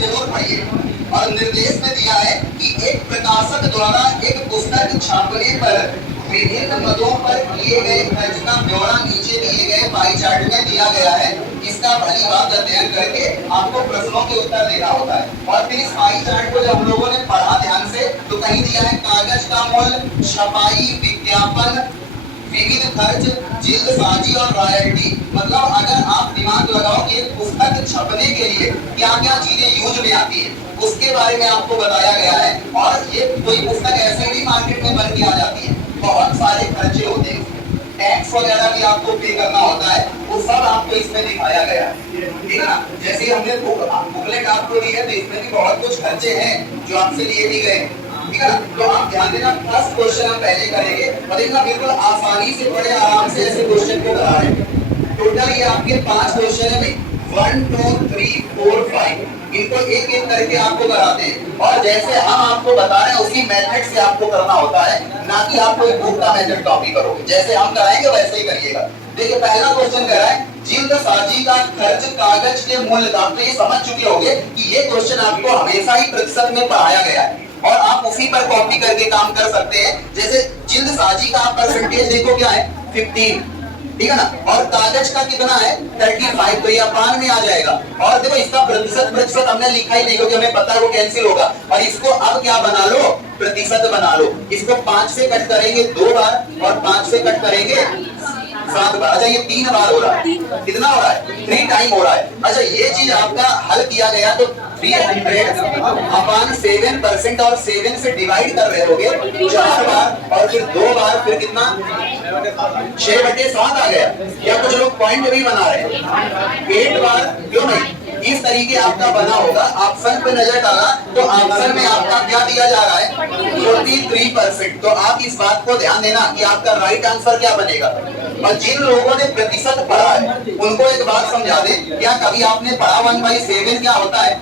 जरूर पढ़िए। और निर्देश में दिया है कि एक प्रकाशक द्वारा एक पुस्तक छापने पर विभिन्न मदों पर किए गए खर्च का ब्यौरा नीचे दिए गए पाई चार्ट में दिया गया है। इसका भली बात अध्ययन करके आपको प्रश्नों के उत्तर देना होता है। और फिर इस पाई चार्ट को जब हम लोगों ने पढ़ा ध्यान से तो कहीं दिया है कागज का मूल्य, छपाई, विज्ञापन, विविध खर्च, जिल्दसाजी और रॉयल्टी। मतलब अगर आप दिमाग लगाओ कि एक पुस्तक छपने के लिए क्या क्या चीजें यूज में आती है उसके बारे में आपको बताया गया है। और ये कोई पुस्तक ऐसे नहीं मार्केट में बन के आ जाती है, बहुत सारे खर्चे होते हैं, टैक्स वगैरह भी आपको पे करना होता है, वो सब आपको इसमें दिखाया गया है। ठीक है ना। जैसे हमने बुकलेट आपको दी है तो इसमें भी बहुत कुछ खर्चे हैं जो आपसे लिए भी गए। ठीक है ना। तो आप ध्यान देना, फर्स्ट क्वेश्चन हम पहले करेंगे और देखना बिल्कुल आसानी से बड़े आराम से ऐसे क्वेश्चन को करा रहे हैं। टोटल ये आपके 5 क्वेश्चन है भाई, 1 2 3 4 5, इनको एक एक करके आपको कराते हैं। और जैसे हम आपको बता रहे हैं उसी मेथड से आपको करना होता है, ना कि आप कोई बुक का मेथड कॉपी करोगे। जैसे हम कराएंगे वैसे ही करिएगा। देखिए पहला क्वेश्चन कह रहा है जिल्दसाजी का खर्च कागज के मूल्य का। तो ये समझ चुके होंगे कि ये क्वेश्चन आपको हमेशा ही प्रतिशत में पढ़ाया गया है और आप उसी पर कॉपी करके काम कर सकते हैं। जैसे जिल्दसाजी का आप परसेंटेज देखो क्या है, 15, ठीक है ना। और कागज का कितना है, 35, तो ये अपान में आ जाएगा। और देखो इसका प्रतिशत हमने लिखा ही नहीं क्योंकि हमें पता है वो कैंसिल होगा। और इसको अब क्या बना लो, प्रतिशत बना लो। इसको 5 से कट करेंगे 2 बार और 5 से कट करेंगे 7 बार। अच्छा ये 3 बार हो रहा है, कितना हो रहा है, 3 टाइम हो रहा है। अच्छा ये चीज आपका हल किया गया तो 300/7% और 7 से डिवाइड कर रहे होगे 4 बार और फिर 2 बार, फिर कितना 6/7 आ गया। या कुछ लोग पॉइंट भी बना रहे हैं 8 बार, क्यों नहीं। इस तरीके आपका बना होगा। ऑप्शन पे नजर डाला तो ऑप्शन में आपका क्या दिया जा रहा है, 43%। तो आप इस बात को ध्यान देना कि आपका राइट आंसर क्या बनेगा। और जिन लोगों ने प्रतिशत पढ़ा है उनको एक बात समझा दे, क्या कभी आपने पढ़ा 1/7 क्या होता है,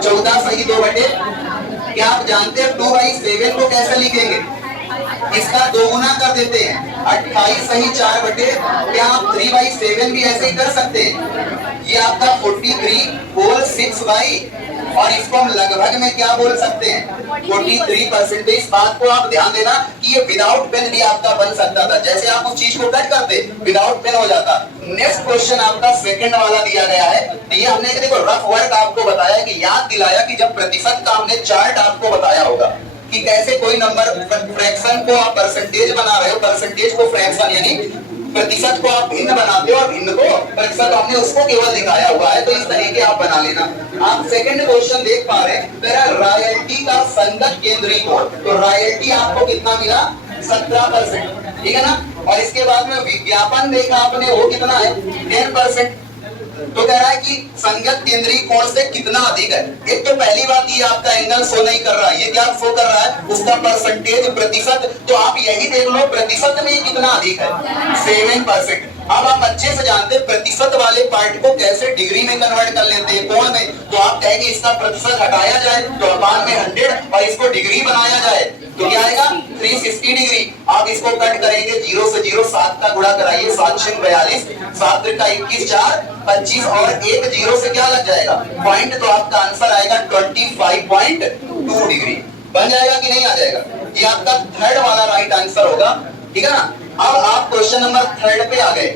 14 सही 2 बटे। क्या आप जानते हैं 2/7 को कैसे लिखेंगे, इसका दोगुना कर देते हैं, 28 सही 4 बटे। क्या आप 3/7 भी ऐसे ही कर सकते हैं, ये आपका 43 होल 6/, और इसको हम लगभग में क्या बोल सकते हैं, 43%। इस बात को आप ध्यान देना कि ये विदाउट पेन भी आपका बन सकता था। जैसे आप उस चीज को कट करते विदाउट पेन हो जाता। नेक्स्ट क्वेश्चन आपका सेकंड वाला दिया गया है। ये हमने देखो रफ वर्क आपको बताया कि याद दिलाया कि जब प्रतिशत का हमने चार्ट आपको बताया होगा कि कैसे कोई नंबर फ्रैक्शन को आप परसेंटेज बना रहे हो, परसेंटेज को फ्रैक्शन यानी प्रतिशत को आप भिन्न बनाते हो और भिन्न को प्रतिशत, आपने उसको केवल दिखाया हुआ है। तो इस तरीके आप बना लेना। आप सेकंड क्वेश्चन देख पा रहे हैं, तेरा रॉयल्टी का संगत केंद्रीय कोण। तो रॉयल्टी आपको कितना मिला, 17%, ठीक है ना। और इसके बाद में विज्ञापन देखा आपने, वो कितना है, 10%। तो कह रहा है कि संगत केंद्रीय कोण से कितना अधिक है। एक तो पहली बात ये आपका एंगल शो नहीं कर रहा है, ये क्या शो कर रहा है, उसका परसेंटेज प्रतिशत। तो आप यही देख लो प्रतिशत में कितना अधिक है, 7%। अब आप अच्छे से जानते हैं प्रतिशत वाले पार्ट को कैसे डिग्री में कन्वर्ट कर लेते हैं, कोण में। तो आप कहेंगे इसका प्रतिशत हटाया जाए तो अपान में 100 और इसको डिग्री बनाया जाए तो क्या आएगा, 360 डिग्री। आप इसको कट करेंगे 0 से 0, 7 का गुणा कराइए, 7 6 42, 7 3 21 4 25 और 1 0 से क्या लग जाएगा, पॉइंट। तो आपका आंसर आएगा 25.2 डिग्री। बन जाएगा कि नहीं आ जाएगा। ये आपका थर्ड वाला राइट आंसर होगा, ठीक है ना। अब आप क्वेश्चन नंबर 3 पे आ गए।